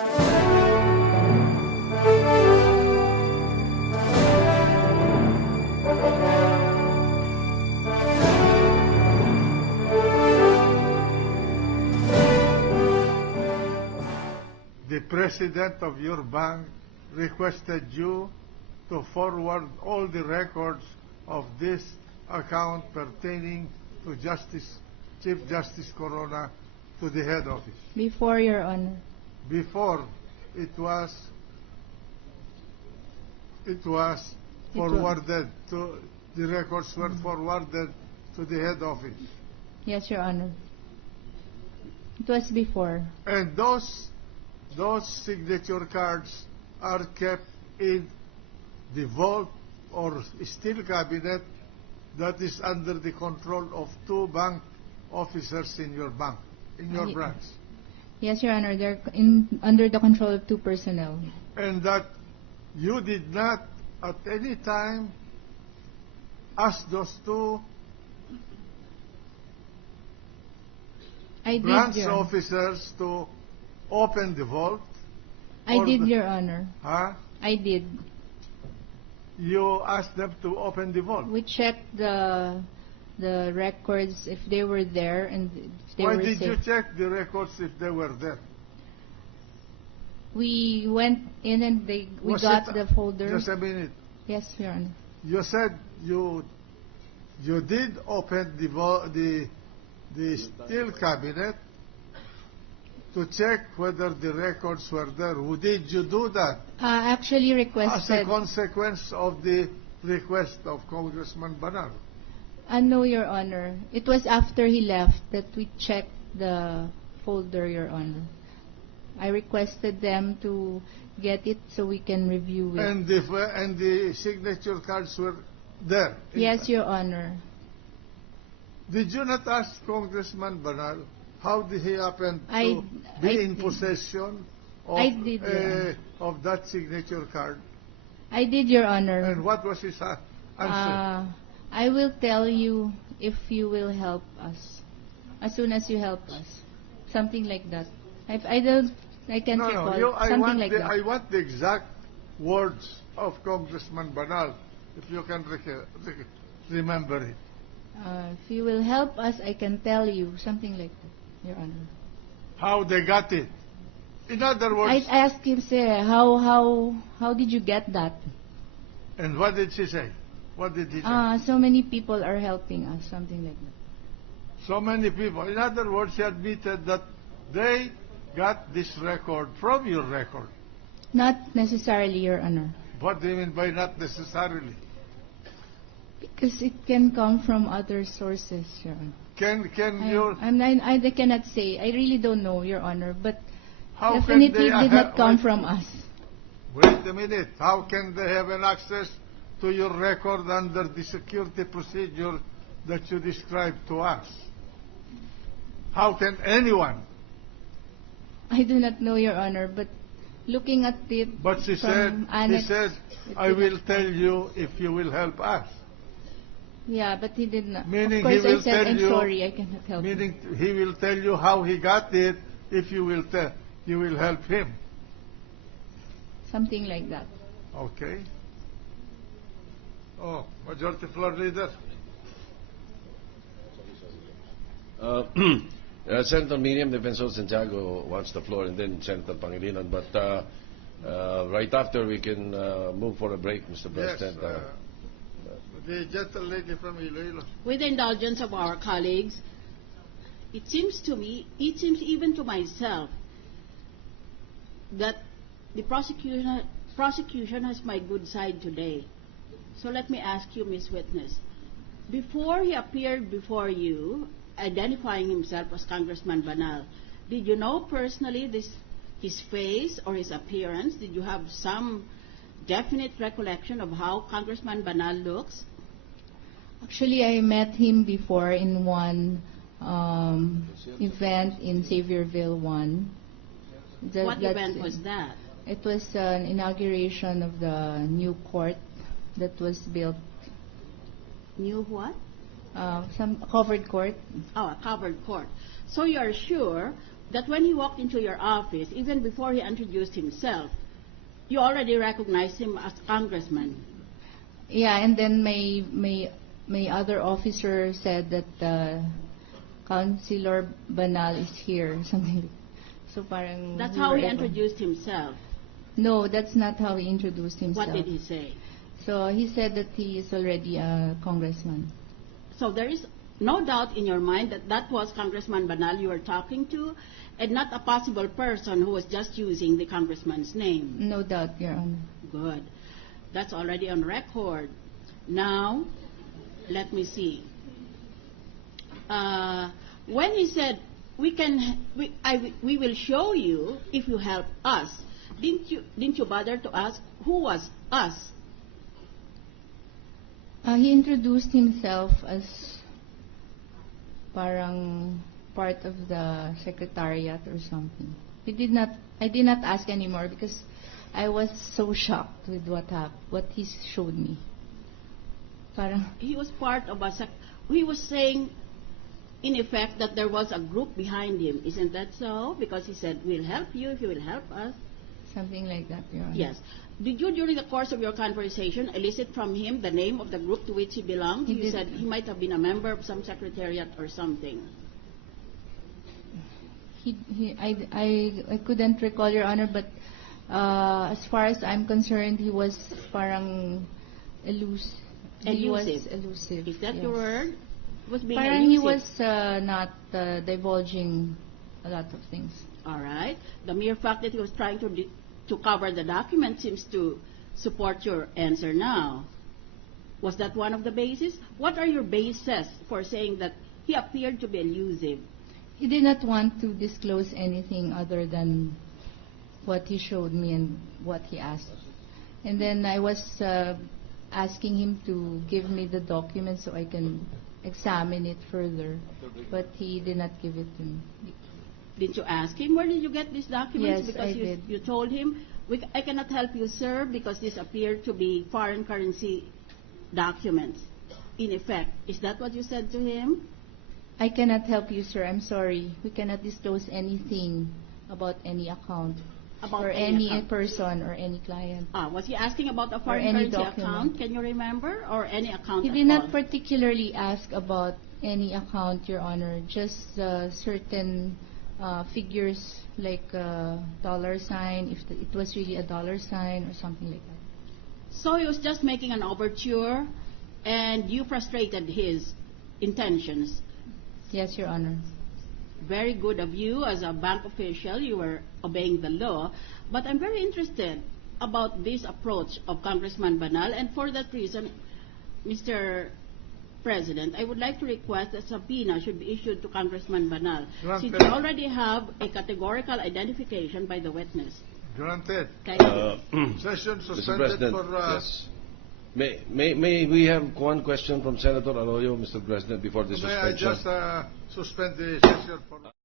The president of your bank requested you to forward all the records of this account pertaining to Chief Justice Corona to the head office. Before, Your Honor. Before it was forwarded to the records were forwarded to the head office. Yes, Your Honor. It was before. And those signature cards are kept in the vault or steel cabinet that is under the control of 2 bank officers in your bank, in your branch. Yes, Your Honor. They're under the control of 2 personnel. And that you did not at any time ask those 2 branch officers to open the vault? I did, Your Honor. Huh? I did. You asked them to open the vault? We checked the records if they were there and if they Why were did safe. you check the records if they were there? We went in and we got the folder. Just a minute. Yes, Your Honor. You said you did open the steel cabinet to check whether the records were there. Did you do that? Actually requested. As a consequence of the request of Congressman Banal? No, Your Honor. It was after he left that we checked the folder, Your Honor. I requested them to get it so we can review it. And the signature cards were there? Yes, Your Honor. Did you not ask Congressman Banal how did he happen to be in possession of that signature card? I did, Your Honor. And what was his answer? I will tell you if you will help us. As soon as you help us. Something like that. I can't recall. Something like that. I want the exact words of Congressman Banal, if you can remember it. If you will help us, I can tell you. Something like that, Your Honor. How they got it? In other words... I asked him, sir, how did you get that? And what did she say? What did he say? So many people are helping us. Something like that. So many people. In other words, he admitted that they got this record from your record. Not necessarily, Your Honor. What do you mean by not necessarily? Because it can come from other sources, Your Honor. I cannot say. I really don't know, Your Honor. But definitely it did not come from us. Wait a minute. How can they have an access to your record under the security procedure that you described to us? How can anyone? I do not know, Your Honor, but looking at it. But he said, I will tell you if you will help us. Yeah, but he did not. Meaning of course, he will I said, tell I'm you, sorry, I cannot help you. Meaning he will tell you how he got it if you will help him. Something like that. Okay. Oh, Majority Floor Leader. Senator Miriam Defensor Santiago wants the floor, and then Senator Pangilinan. But right after, we can move for a break, Mr. President. Yes, the gentle lady from Iloilo. With the indulgence of our colleagues, it seems to me, it seems even to myself, that the prosecution has my good side today. So let me ask you, Ms. Witness, before he appeared before you, identifying himself as Congressman Banal, did you know personally his face or his appearance? Did you have some definite recollection of how Congressman Banal looks? Actually, I met him before in one event in Xavierville 1. What event was that? It was an inauguration of the new court that was built. New what? Some covered court. Oh, a covered court. So you are sure that when he walked into your office, even before he introduced himself, you already recognized him as congressman. Yeah, and then my other officer said that Councilor Banal is here, something. So parang that's how he introduced himself. No, that's not how he introduced himself. What did he say? So he said that he is already a congressman. So there is no doubt in your mind that that was Congressman Banal you were talking to, and not a possible person who was just using the congressman's name. No doubt, Your Honor. Good. That's already on record. Now, let me see. When he said, we will show you if you help us, didn't you bother to ask who was us? He introduced himself as parang part of the secretariat or something. I did not ask anymore because I was so shocked with what he showed me. Parang he was part of he was saying, in effect, that there was a group behind him. Isn't that so? Because he said, we'll help you if you will help us. Something like that, Your Honor. Yes. Did you, during the course of your conversation, elicit from him the name of the group to which he belonged? You said he might have been a member of some secretariat or something. I couldn't recall, Your Honor, but as far as I'm concerned, he was parang elusive. He was elusive. Is that yes. your word? Was being parang elusive. He was not divulging a lot of things. All right. The mere fact that he was trying to cover the document seems to support your answer now. Was that one of the bases? What are your bases for saying that he appeared to be elusive? He did not want to disclose anything other than what he showed me and what he asked. And then I was asking him to give me the document so I can examine it further, but he did not give it to me. Did you ask him, where did you get these documents? Yes, because I did. You told him, I cannot help you, sir, because these appear to be foreign currency documents. In effect, is that what you said to him? I cannot help you, sir. I'm sorry. We cannot disclose anything about any account or any person or any client. Was he asking about a foreign currency account? Can you remember? Or any account He at did not all? particularly ask about any account, Your Honor. Just certain figures like dollar sign, if it was really a dollar sign or something like that. So he was just making an overture and you frustrated his intentions. Yes, Your Honor. Very good of you as a bank official. You were obeying the law. But I'm very interested about this approach of Congressman Banal, and for that reason, Mr. President, I would like to request that subpoena should be issued to Congressman Banal. Since you already have a categorical identification by the witness. Granted. Session Mr. suspended President, for... yes. May we have one question from Senator Arroyo, Mr. President, before the suspension? May I just suspend the session for...